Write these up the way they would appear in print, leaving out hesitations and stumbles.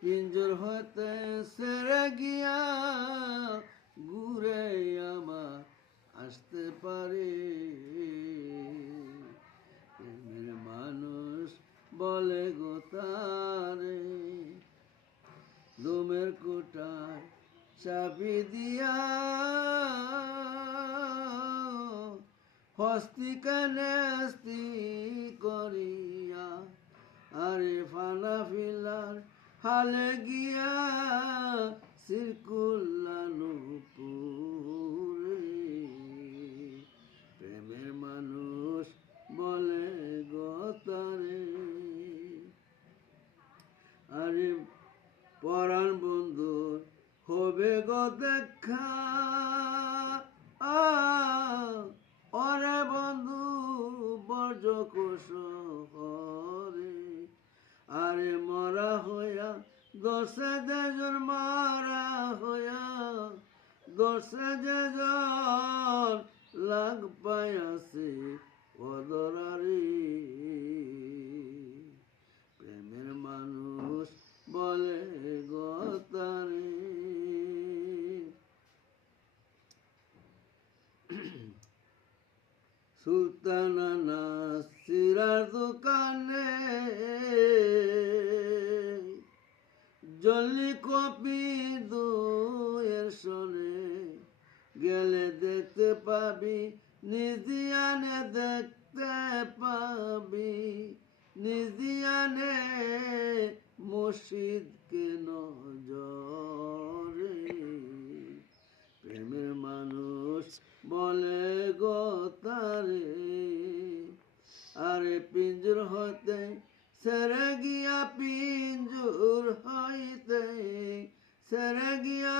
পিঞ্জর হতে সেরে গিয়া ঘুরে আমার আসতে পারে। প্রেমের মানুষ বলে গো তারে, দমের কোটায় চাবি দিয়া হস্তিকা নেস্তি করিয়া, আরে ফানা ফিলার হালে গিয়া সিরকুল্লানু পুরে। প্রেমের মানুষ বলে গো তারে, আরে পরাণ বন্ধুর হবে গো দেখা, অরে বন্ধু বর্জ কোষ হরে। আরে মরা হইয়া দশে যেজন মারা হইয়া, দশে যেজন লাগ পাইয়াছে অদরারে। প্রেমের মানুষ বলে গো তারে। সুলতানা নাসিরার দোকানে জলি কপি দুয়ের শোনে, গেলে দেখতে পাবি নিজিয়ানে, দেখতে পাবি নিজিয়ানে মসজিদ কেন জরে। প্রেমের মানুষ বলে গো তারে, আরে পিঞ্জর হতে সেরে গিয়া, পিঞ্জুর হইতে সেরে গিয়া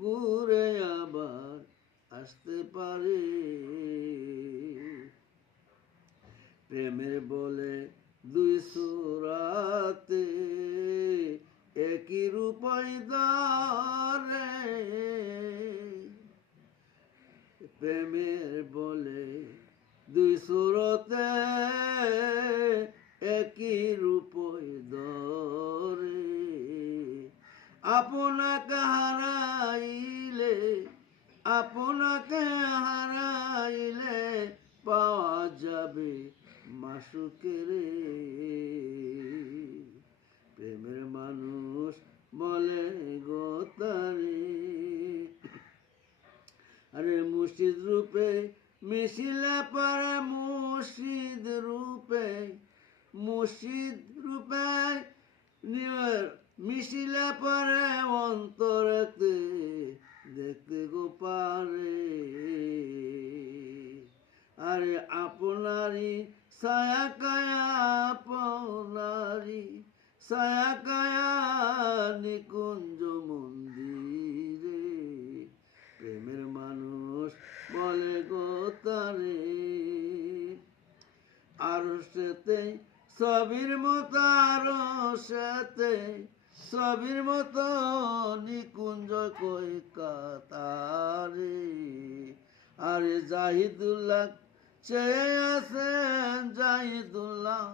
ঘুরে আবার আসতে পারে। প্রেমের বলে দুই সুরাতে একই রূপই ধরে। প্রেমের বলে দুই সুরতে একই রূপই ধরে। আপনাকে হারাইলে, আপনাকে হারাইলে পাওয়া যাবে মাসুকের। প্রেমের মানুষ বলে গো তারে, আরে মুর্শিদ রূপে মিশিলে পারে, মুর্শিদ রূপে, মুর্শিদ রূপে মিশিলে পারে অন্তরেতে দেখতে গো পারে। আরে আপনারি ছায়া কায়া, আপনারি ছায়া কায়া নিকুঞ্জ মন্দিরে। প্রেমের মানুষ বলে গো তারে, আরো সেতে সবির মতো, আরো সেতে সবির মতো নিকুঞ্জ কই কাতারে। আরে জাহিদুল্লাহ চেয়ে আছেন, জাহিদুল্লাহ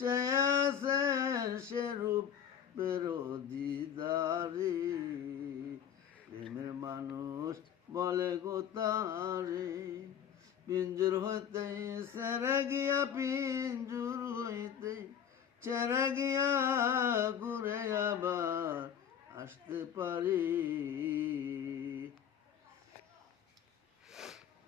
চেয়ে আছেন সে রূপের দিদারে। প্রেমের মানুষ বলে গো তারে, পিঞ্জুর হইতে সেরে গিয়া, পিঞ্জুর হইতে ছেড়ে গিয়া ঘুরে আবার আসতে পারি।